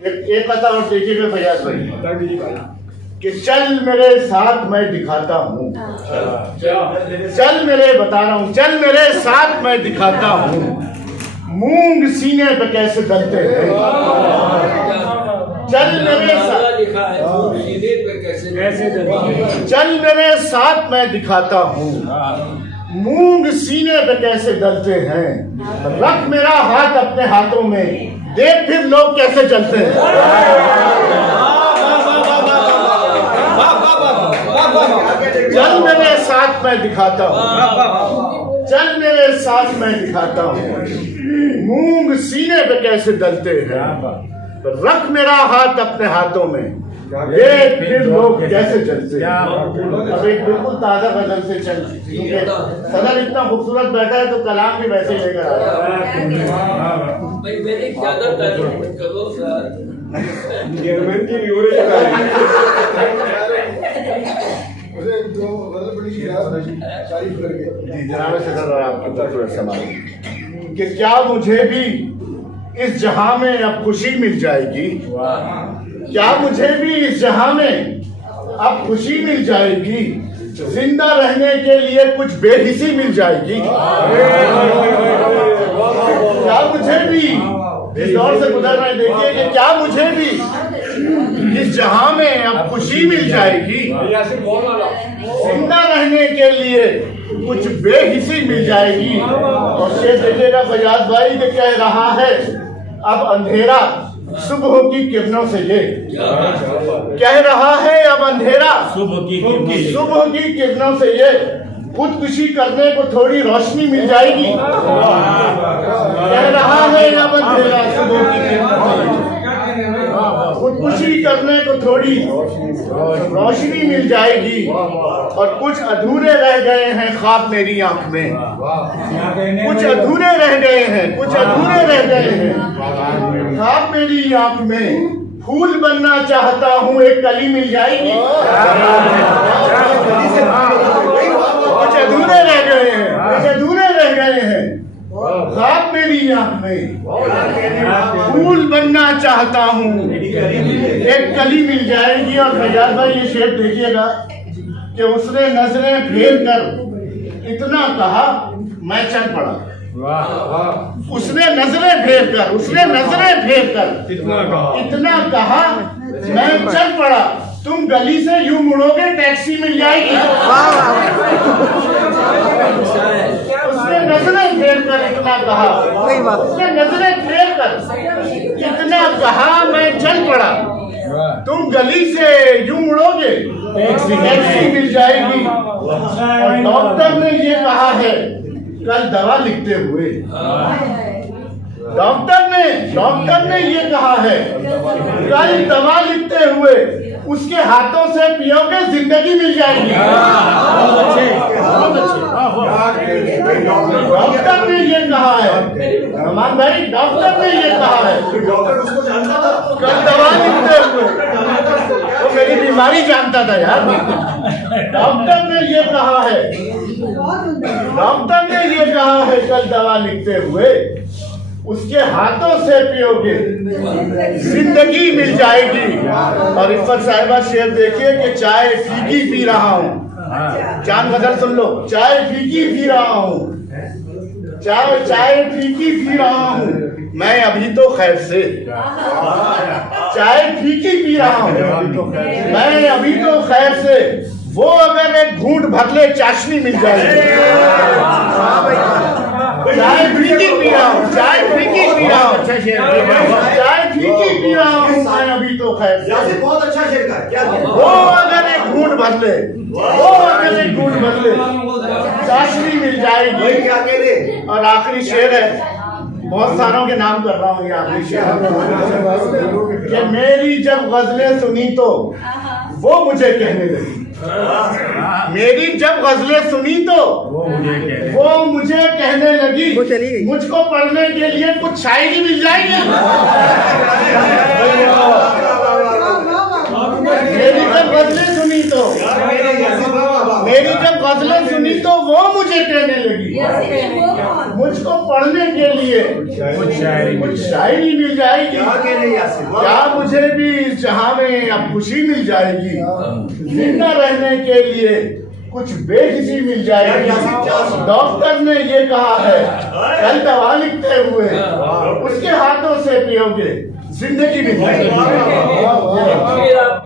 एक कथा और देखिएगा फैयाज भाई कि चल मेरे साथ मैं दिखाता हूँ, चल मेरे बता रहा हूँ, चल मेरे साथ मैं दिखाता हूँ मूंग सीने पे कैसे डलते हैं। चल मेरे साथ, चल मेरे साथ मैं दिखाता हूँ मूंग सीने पे कैसे डलते हैं। रख मेरा हाथ अपने हाथों में, देख फिर लोग कैसे चलते हैं। चल मेरे साथ मैं दिखाता हूँ, चल मेरे साथ मैं दिखाता हूँ मूंग सीने पे कैसे डलते हैं। रख मेरा हाथ अपने हाथों में, देख फिर लोग कैसे चलते हैं। अब एक बिल्कुल ताजा गजल से चल, सदर इतना खूबसूरत बैठा है तो कलाम भी वैसे ही लेकर आया। मैंने ज्यादा तारीफ करो सर। कि क्या मुझे भी इस जहां में अब खुशी मिल जाएगी, क्या मुझे भी इस जहां में अब खुशी मिल जाएगी। जिंदा रहने के लिए कुछ बेहिसी मिल जाएगी। क्या मुझे भी इस दौर से गुजर रहे, देखिए कि क्या मुझे भी इस जहां में अब खुशी मिल जाएगी। जिंदा रहने के लिए कुछ बेहिसी मिल जाएगी। और शेर देखिएगा फैयाज भाई कि कह रहा है अब अंधेरा सुबह की किरणों से, ये कह रहा है अब अंधेरा सुबह की किरणों से ये खुदकुशी करने को थोड़ी रोशनी मिल जाएगी। कह रहा है अब अंधेरा सुबह की किरणों से खुदकुशी करने को थोड़ी रोशनी मिल जाएगी। और कुछ अधूरे रह गए हैं ख्वाब मेरी आंख में, कुछ अधूरे रह गए हैं, कुछ अधूरे रह गए हैं ख्वाब मेरी आंख में। फूल बनना चाहता हूँ एक कली मिल जाएगी। कुछ अधूरे रह गए हैं, कुछ अधूरे रह गए हैं ख्वाब मेरी आंख में। फूल बनना चाहता हूँ एक कली मिल जाएगी। और फैयाज भाई ये शेर देखिएगा कि उसने नजरें फेर कर इतना कहा मैं चल पड़ा। उसने नजरें फेर कर, उसने नजरें फेर कर इतना कहा मैं चल पड़ा। तुम गली से यूं मुड़ोगे टैक्सी मिल जाएगी। उसने नजरें फेर कर इतना कहा, उसने नजरें फेर कर इतना कहा मैं चल पड़ा। तुम गली से यूं मुड़ोगे टैक्सी मिल जाएगी। और डॉक्टर ने ये कहा है कल दवा लिखते हुए, डॉक्टर ने ये कहा है कल दवा लिखते हुए उसके हाथों से पियोगे जिंदगी मिल जाएगी। डॉक्टर ने ये कहा है, रमान भाई डॉक्टर ने ये कहा है कल दवा लिखते हुए, वो मेरी बीमारी जानता था यार। डॉक्टर ने ये कहा है, डॉक्टर ने ये कहा है कल दवा लिखते हुए उसके हाथों से पियोगे जिंदगी मिल जाएगी। और इफ़्फ़त साहिबा शेर देखिए कि चाय फीकी पी रहा हूँ, जान गजल सुन लो। चाय फीकी पी रहा हूँ, चाय फीकी पी रहा हूँ मैं अभी तो खैर से। चाय फीकी पी रहा हूँ मैं अभी तो खैर से। वो अगर एक घूंट भर ले चाशनी मिल जाएगी। चाय फीकी पी रहा हूँ, चाय फीकी पी रहा हूँ, चाय फीकी पी रहा हूँ मैं अभी तो खैर से। बहुत अच्छा शेर का क्या। वो अगर एक घूंट भर ले, वो अगर एक घूंट भर ले चाशनी मिल जाएगी। क्या कह रहे। और आखिरी शेर है, बहुत सारों के नाम कर रहा हूँ ये आखिरी शेर कि मेरी जब गजलें सुनी तो वो मुझे कहने लगी। मेरी जब गजलें सुनी तो वो मुझे कहने लगी मुझको पढ़ने के लिए कुछ शायरी मिल जाएगी। मेरी जब गजलें सुनी तो, मेरी जब गजलें सुनी तो वो मुझे कहने लगी मुझको पढ़ने के लिए कुछ कुछ शायरी मिल जाएगी। क्या कह रहे यासिर? क्या मुझे भी इस जहां में अब खुशी मिल जाएगी। जिंदा रहने के लिए कुछ बेहिसी मिल जाएगी। डॉक्टर ने ये कहा है कल दवा लिखते हुए उसके हाथों से पियोगे जिंदगी मिल जाएगी।